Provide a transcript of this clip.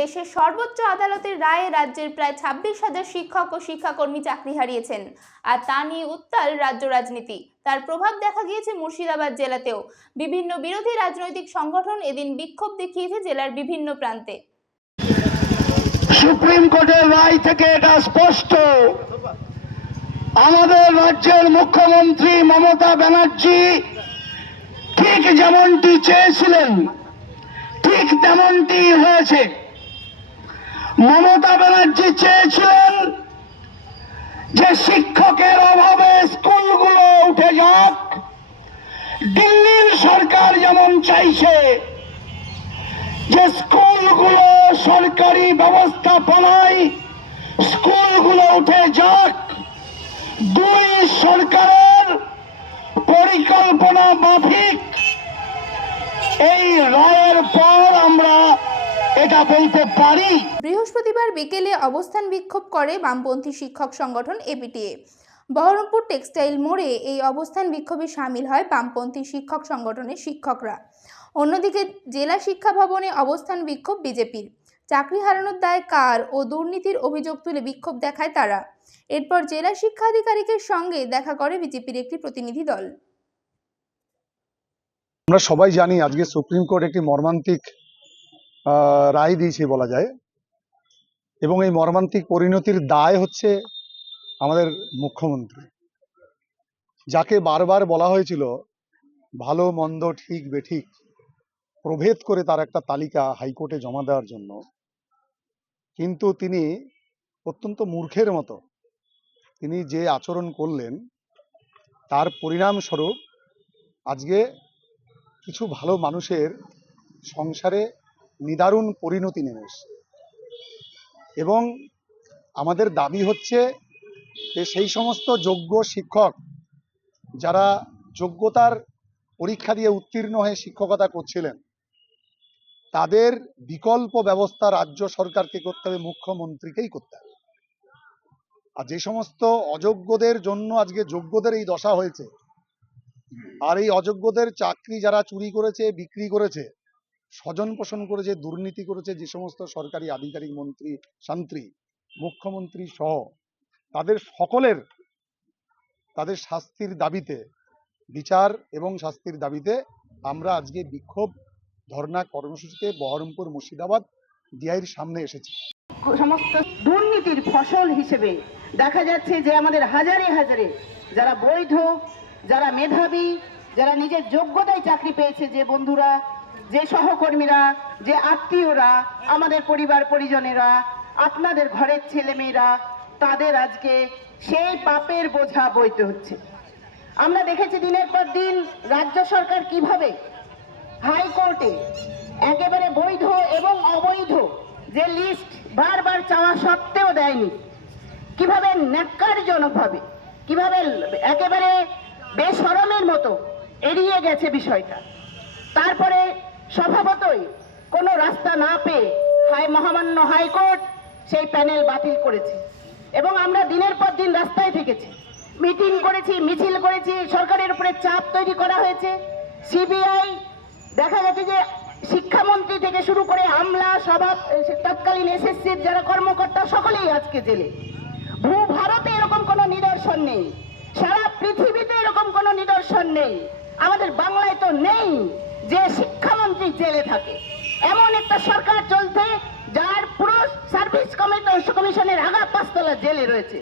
দেশের সর্বোচ্চ আদালতের রায়ে রাজ্যের প্রায় ছাব্বিশ হাজার শিক্ষক ও শিক্ষাকর্মী চাকরি হারিয়েছেন। আর তা নিয়ে উত্তাল রাজ্য রাজনীতি। তার প্রভাব দেখা গিয়েছে মুর্শিদাবাদ জেলাতেও। বিভিন্ন বিরোধী রাজনৈতিক সংগঠন এদিন বিক্ষোভ দেখিয়েছে জেলার বিভিন্ন প্রান্তে। সুপ্রিম কোর্টের রায় থেকে এটা স্পষ্ট। আমাদের রাজ্যের মুখ্যমন্ত্রী মমতা ব্যানার্জি ঠিক যেমনটি চেয়েছিলেন, ঠিক তেমনটি হয়েছে। মমতা ব্যানার্জি চেয়েছিলেন যে শিক্ষকের অভাবে স্কুলগুলো উঠে যাক। দিল্লির সরকার যেমন চাইছে যে স্কুলগুলো সরকারি ব্যবস্থাপনায় স্কুলগুলো উঠে যাক, দুই সরকারের পরিকল্পনা মাফিক। এই রায়ের পর এটা বলতে পারি? বৃহস্পতিবার বিকেলে অবস্থান বিক্ষোভ করে বামপন্থী শিক্ষক সংগঠন এপিটিএ। বহরমপুর টেক্সটাইল মোড়ে এই অবস্থান বিক্ষোভে সামিল হয় বামপন্থী শিক্ষক সংগঠনের শিক্ষকরা। অন্যদিকে জেলা শিক্ষা ভবনে অবস্থান বিক্ষোভ বিজেপির। চাকরি হারানোর দায় কার ও দুর্নীতির অভিযোগ তুলে বিক্ষোভ দেখায় তারা। এরপর জেলা শিক্ষা আধিকারিকের সঙ্গে দেখা করে বিজেপির একটি প্রতিনিধি দল। আমরা সবাই জানি আজকে সুপ্রিম কোর্ট একটি মর্মান্তিক রায় দিয়েছে বলা যায়। এবং এই মর্মান্তিক পরিণতির দায় হচ্ছে আমাদের মুখ্যমন্ত্রী। যাকে বারবার বলা হয়েছিল, ভালো, মন্দ, ঠিক, বেঠিক, প্রভেদ করে তার একটা তালিকা হাইকোর্টে জমা দেওয়ার জন্য। কিন্তু তিনি অত্যন্ত মূর্খের মতো, তিনি যে আচরণ করলেন, তার পরিণামস্বরূপ আজকে কিছু ভালো মানুষের সংসারে নিদারুণ পরিণতি নেমে এসছে। এবং আমাদের দাবি হচ্ছে যে সেই সমস্ত যোগ্য শিক্ষক যারা যোগ্যতার পরীক্ষা দিয়ে উত্তীর্ণ হয়ে শিক্ষকতা করছিলেন, তাদের বিকল্প ব্যবস্থা রাজ্য সরকারকে করতে হবে, মুখ্যমন্ত্রীকেই করতে হবে। আর যে সমস্ত অযোগ্যদের জন্য আজকে যোগ্যদের এই দশা হয়েছে, আর এই অযোগ্যদের চাকরি যারা চুরি করেছে, বিক্রি করেছে স্বজন পোষণ করেছে, দুর্নীতি করেছে, যে সমস্ত সরকারি আধিকারিক মন্ত্রী, শান্ত্রী, মুখ্যমন্ত্রী সহ তাদের সকলের, তাদের শাস্তির দাবিতে, বিচার এবং শাস্তির দাবিতে আমরা আজকে বিক্ষোভ ধর্ণা কর্মসূচিতে বহরমপুর মুর্শিদাবাদ ডিআইর সামনে এসেছি। সমস্ত দুর্নীতির ফসল হিসেবে দেখা যাচ্ছে যে আমাদের হাজারে হাজারে যারা বৈধ, যারা মেধাবী, যারা নিজের যোগ্যতায় চাকরি পেয়েছে, যে বন্ধুরা যে সহকর্মীরা, যে আত্মীয়রা, আমাদের পরিবার পরিজনেরা, আপনাদের ঘরের ছেলেমেয়েরা, তাদের আজকে সেই পাপের বোঝা বইতে হচ্ছে। আমরা দেখেছি দিনের পর দিন রাজ্য সরকার কীভাবে হাইকোর্টে একেবারে বৈধ এবং অবৈধ যে লিস্ট বারবার চাওয়া সত্ত্বেও দেয়নি, কীভাবে ন্যাক্কারজনকভাবে, কীভাবে একেবারে বেসরমের মতো এড়িয়ে গেছে বিষয়টা। তারপরে স্বভাবতই কোনো রাস্তা না পেয়ে হাই মহামান্য হাইকোর্ট সেই প্যানেল বাতিল করেছে। এবং আমরা দিনের পর দিন রাস্তায় থেকেছি। মিটিং করেছি, মিছিল করেছি, সরকারের উপরে চাপ তৈরি করা হয়েছে। সিবিআই দেখা গেছে যে শিক্ষামন্ত্রী থেকে শুরু করে আমলা, সভা তৎকালীন এসএসসির যারা কর্মকর্তা, সকলেই আজকে জেলে। ভূ ভারতে এরকম কোনো নিদর্শন নেই। সারা পৃথিবীতে এরকম কোনো নিদর্শন নেই। আমাদের বাংলায় তো নেই। যে শিক্ষামন্ত্রী জেলে থাকে। এমন একটা সরকার চলছে, যার পুরো সার্ভিস কমিশনের আগা পাঁচতলা জেলে রয়েছে।